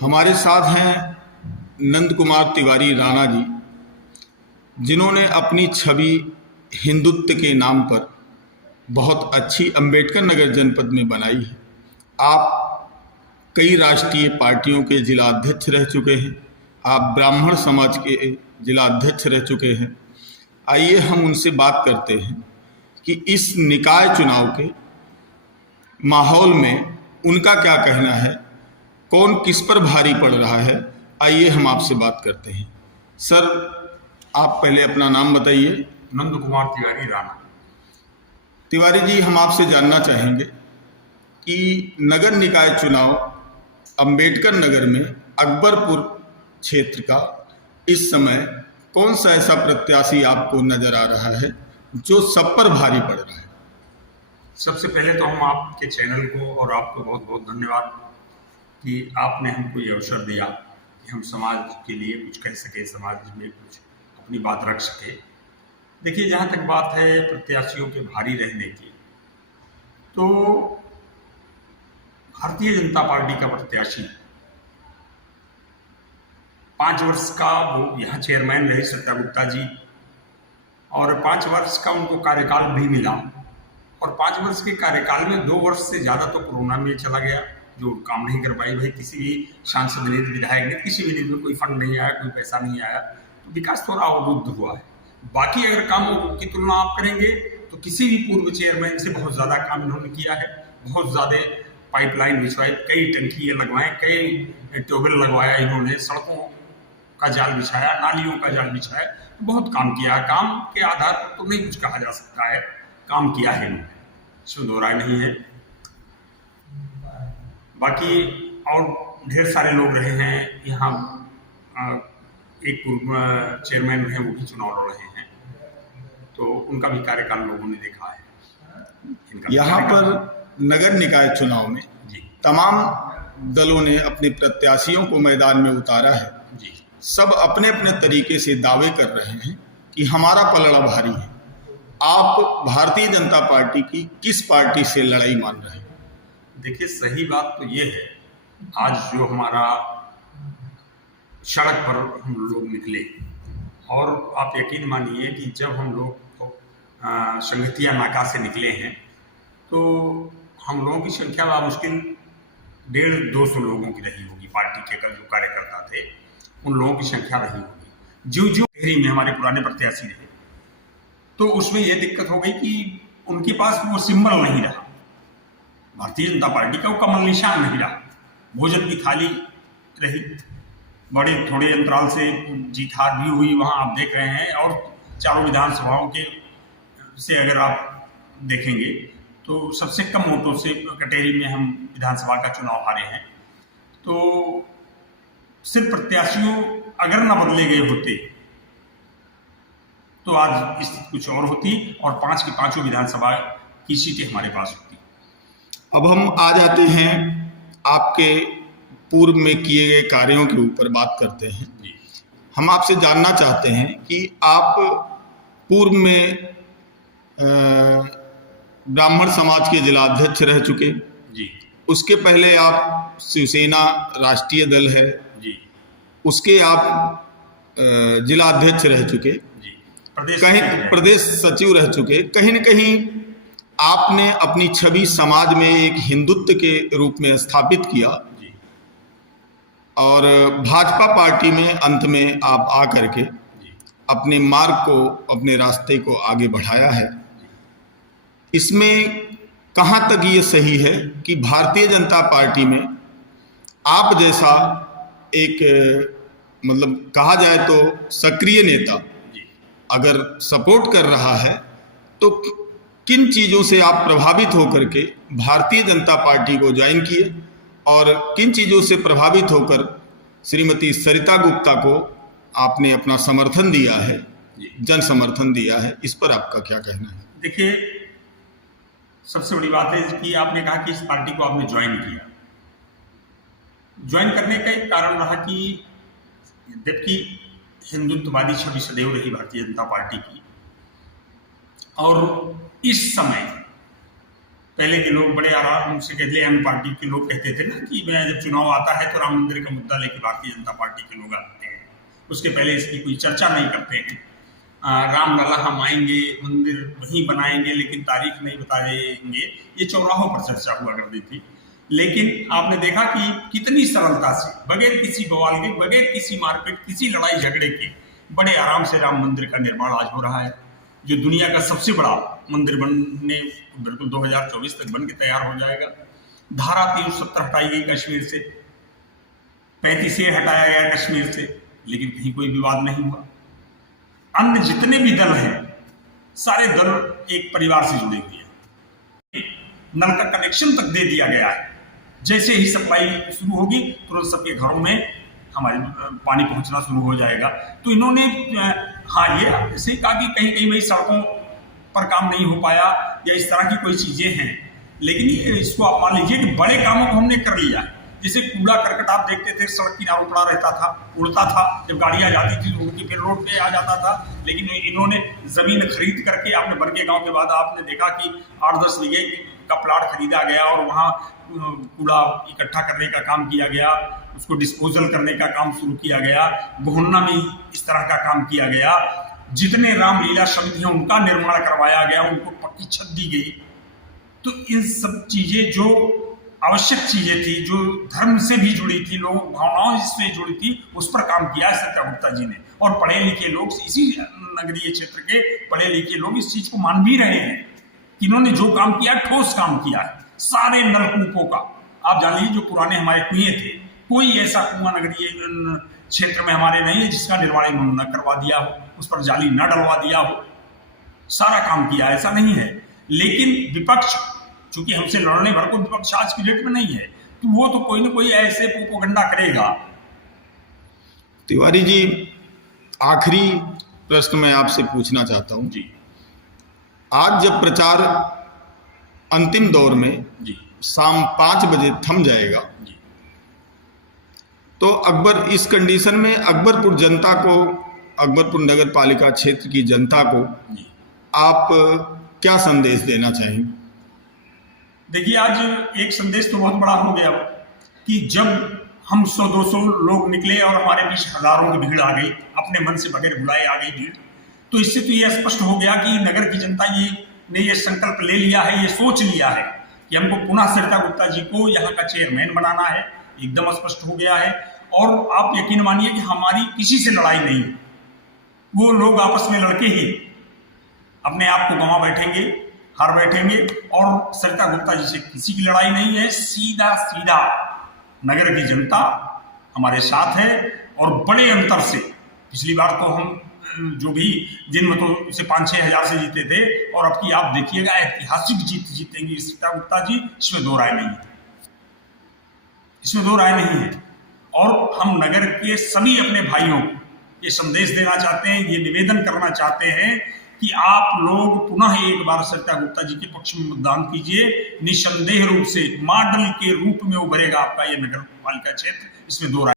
हमारे साथ हैं नंद कुमार तिवारी राणा जी, जिन्होंने अपनी छवि हिंदुत्व के नाम पर बहुत अच्छी अंबेडकर नगर जनपद में बनाई है। आप कई राष्ट्रीय पार्टियों के जिला अध्यक्ष रह चुके हैं, आप ब्राह्मण समाज के जिला अध्यक्ष रह चुके हैं। आइए हम उनसे बात करते हैं कि इस निकाय चुनाव के माहौल में उनका क्या कहना है, कौन किस पर भारी पड़ रहा है। आइए हम आपसे बात करते हैं। सर, आप पहले अपना नाम बताइए। नंद कुमार तिवारी राणा। तिवारी जी, हम आपसे जानना चाहेंगे कि नगर निकाय चुनाव अंबेडकर नगर में अकबरपुर क्षेत्र का इस समय कौन सा ऐसा प्रत्याशी आपको नजर आ रहा है जो सब पर भारी पड़ रहा है? सबसे पहले तो हम आपके चैनल को और आपको बहुत बहुत धन्यवाद कि आपने हमको ये अवसर दिया कि हम समाज के लिए कुछ कह सके, समाज में कुछ अपनी बात रख सके। देखिए, जहाँ तक बात है प्रत्याशियों के भारी रहने की, तो भारतीय जनता पार्टी का प्रत्याशी 5 वर्ष का वो यहाँ चेयरमैन रहे सत्या गुप्ता जी, और 5 वर्ष का उनको कार्यकाल भी मिला। और 5 वर्ष के कार्यकाल में 2 वर्ष से ज़्यादा तो कोरोना में चला गया, जो काम नहीं कर पाई। भाई, किसी भी सांसद ने, विधायक ने, किसी भी ने कोई फंड नहीं आया, कोई पैसा नहीं आया, तो विकास थोड़ा अवरुद्ध हुआ है। बाकी अगर कामों की तुलना आप करेंगे तो किसी भी पूर्व चेयरमैन से बहुत ज़्यादा काम इन्होंने किया है। बहुत ज़्यादा पाइपलाइन बिछवाई, कई टंकियाँ लगवाएं, कई ट्यूबवेल लगवाया इन्होंने, सड़कों का जाल बिछाया, नालियों का जाल बिछाया, बहुत काम किया। काम के आधार पर तो नहीं कुछ कहा जा सकता है, काम किया है इन्होंने, इसमें दो राय नहीं है। बाकी और ढेर सारे लोग रहे हैं यहाँ, एक पूर्व चेयरमैन रहे, वो भी चुनाव लड़ रहे हैं, तो उनका भी कार्यकाल लोगों ने देखा है। यहाँ पर नगर निकाय चुनाव में तमाम दलों ने अपने प्रत्याशियों को मैदान में उतारा है। सब अपने अपने तरीके से दावे कर रहे हैं कि हमारा पलड़ा भारी है। आप भारतीय जनता पार्टी की किस पार्टी से लड़ाई मान रहे हैं? देखिए, सही बात तो ये है, आज जो हमारा सड़क पर हम लोग निकले, और आप यकीन मानिए कि जब हम लोग संगतिया नाका से निकले हैं तो हम लोगों की संख्या मुश्किल 150-200 लोगों की रही होगी। पार्टी के जो कार्यकर्ता थे उन लोगों की संख्या रही होगी। जो घेरी में हमारे पुराने प्रत्याशी रहे, तो उसमें यह दिक्कत हो गई कि उनके पास वो सिंबल नहीं रहा, भारतीय जनता पार्टी का वो कमल निशान नहीं रहा। भोजन की थाली रही, बड़े थोड़े अंतराल से जीत हार भी हुई, वहाँ आप देख रहे हैं। और चारों विधानसभाओं के से अगर आप देखेंगे तो सबसे कम वोटों से कटेरी में हम विधानसभा का चुनाव हारे हैं। तो सिर्फ प्रत्याशियों अगर न बदले गए होते तो आज स्थिति कुछ और होती, और 5 की 5 विधानसभा की सीटें हमारे पास होती। अब हम आ जाते हैं आपके पूर्व में किए गए कार्यों के ऊपर बात करते हैं। हम आपसे जानना चाहते हैं कि आप पूर्व में ब्राह्मण समाज के जिला अध्यक्ष रह चुके जी, उसके पहले आप शिवसेना राष्ट्रीय दल है जी, उसके आप जिला अध्यक्ष रह चुके जी, कहीं प्रदेश सचिव रह चुके। कहीं न कहीं आपने अपनी छवि समाज में एक हिंदुत्व के रूप में स्थापित किया, और भाजपा पार्टी में अंत में आप आकर के अपने मार्ग को, अपने रास्ते को आगे बढ़ाया है। इसमें कहाँ तक ये सही है कि भारतीय जनता पार्टी में आप जैसा एक मतलब कहा जाए तो सक्रिय नेता अगर सपोर्ट कर रहा है, तो किन चीज़ों से आप प्रभावित होकर के भारतीय जनता पार्टी को ज्वाइन किए, और किन चीज़ों से प्रभावित होकर श्रीमती सरिता गुप्ता को आपने अपना समर्थन दिया है, जन समर्थन दिया है? इस पर आपका क्या कहना है? देखिए, सबसे बड़ी बात है कि आपने कहा कि इस पार्टी को आपने ज्वाइन किया। ज्वाइन करने का एक कारण रहा कि जबकि हिंदुत्ववादी छवि सदैव रही भारतीय जनता पार्टी की, और इस समय पहले के लोग बड़े आराम से कहते हैं, पार्टी के लोग कहते थे ना कि मैं जब चुनाव आता है तो राम मंदिर का मुद्दा लेके भारतीय जनता पार्टी के लोग आते हैं, उसके पहले इसकी कोई चर्चा नहीं करते हैं। रामलला हम आएंगे, मंदिर वहीं बनाएंगे, लेकिन तारीख नहीं बताएंगे, ये चौराहों पर चर्चा हुआ करती थी। लेकिन आपने देखा कि कितनी सरलता से, बगैर किसी बवाल के, बगैर किसी मारपीट, किसी लड़ाई झगड़े के, बड़े आराम से राम मंदिर का निर्माण आज हो रहा है, जो दुनिया का सबसे बड़ा मंदिर बनने बिल्कुल 2024 तक बन के तैयार हो जाएगा। धारा 370 हटाई गई कश्मीर से, 35A हटाया गया कश्मीर से, लेकिन कहीं कोई विवाद नहीं हुआ। अन्य जितने भी दल हैं, सारे दल एक परिवार से जुड़े हुए हैं। नल का कनेक्शन तक दे दिया गया है। जैसे ही सप्लाई शुरू होगी तुरंत सबके घरों में हमारे पानी पहुंचना शुरू हो जाएगा। तो इन्होंने ये ऐसे कहा कि कहीं कहीं भाई सड़कों पर काम नहीं हो पाया या इस तरह की कोई चीजें हैं, लेकिन इसको आप मान लीजिए कि बड़े कामों को हमने कर लिया। जैसे कूड़ा करकट आप देखते थे सड़क किनारों पड़ा रहता था, उड़ता था, जब गाड़ियां जाती थी तो उनकी फिर रोड पे आ जाता था। लेकिन इन्होंने जमीन खरीद करके, आपने बनके गांव के बाद आपने देखा कि 8-10 बीघे का प्लाट खरीदा गया और वहाँ कूड़ा इकट्ठा करने का काम किया गया, उसको डिस्पोजल करने का काम शुरू किया गया। गोहन्ना में इस तरह का काम किया गया। जितने रामलीला शब्द हैं उनका निर्माण करवाया गया, उनको पक्की छत दी गई। तो इन सब चीजें जो आवश्यक चीजें थी, जो धर्म से भी जुड़ी थी, लोग भावनाओं से जुड़ी थी, उस पर काम किया सत्या गुप्ता जी ने। और पढ़े लिखे लोग, इसी नगरीय क्षेत्र के पढ़े लिखे लोग इस चीज को मान भी रहे हैं कि इन्होंने जो काम किया, ठोस काम किया है। सारे नलकूपों का आप जान लीजिए, जो पुराने हमारे कुएं थे, कोई ऐसा कुआं नगरीय क्षेत्र में हमारे नहीं है जिसका निर्माण इन्होंने न करवा दिया हो, उस पर जाली न डलवा दिया हो। सारा काम किया, ऐसा नहीं है। लेकिन विपक्ष, चूंकि हमसे लड़ने भर को विपक्ष आज की डेट में नहीं है, तो वो तो कोई ना कोई ऐसे प्रोपेगेंडा करेगा। तिवारी जी, आखिरी प्रश्न मैं आपसे पूछना चाहता हूं जी। आज जब प्रचार अंतिम दौर में जी, शाम 5 बजे थम जाएगा जी, तो अकबर, इस कंडीशन में अकबरपुर जनता को, अकबरपुर नगर पालिका क्षेत्र की जनता को जी, आप क्या संदेश देना चाहेंगे? देखिए, आज एक संदेश तो बहुत बड़ा हो गया कि जब हम 100-200 लोग निकले और हमारे बीच हजारों की भीड़ आ गई, अपने मन से बगैर बुलाए आ गई भीड़, तो इससे तो यह स्पष्ट हो गया कि नगर की जनता ने ये संकल्प ले लिया है, ये सोच लिया है कि हमको पुनः सरिता गुप्ता जी को यहाँ का चेयरमैन बनाना है। एकदम स्पष्ट हो गया है। और आप यकीन मानिए कि हमारी किसी से लड़ाई नहीं है। वो लोग आपस में लड़के ही अपने आप को गंवा बैठेंगे, हार बैठेंगे। और सरिता गुप्ता जी से किसी की लड़ाई नहीं है। सीधा सीधा नगर की जनता हमारे साथ है और बड़े अंतर से। पिछली बार तो हम जो भी जिन मतों से 5-6 हजार से जीते थे, और अब की आप देखिएगा ऐतिहासिक जीत जीतेंगी सरिता गुप्ता जी, इसमें दो राय नहीं है, इसमें दो राय नहीं है। और हम नगर के सभी अपने भाइयों को ये संदेश देना चाहते हैं, ये निवेदन करना चाहते हैं कि आप लोग पुनः एक बार सरिता गुप्ता जी के पक्ष में मतदान कीजिए। निसंदेह रूप से मॉडल के रूप में उभरेगा आपका ये नगर पालिका क्षेत्र, इसमें दो राय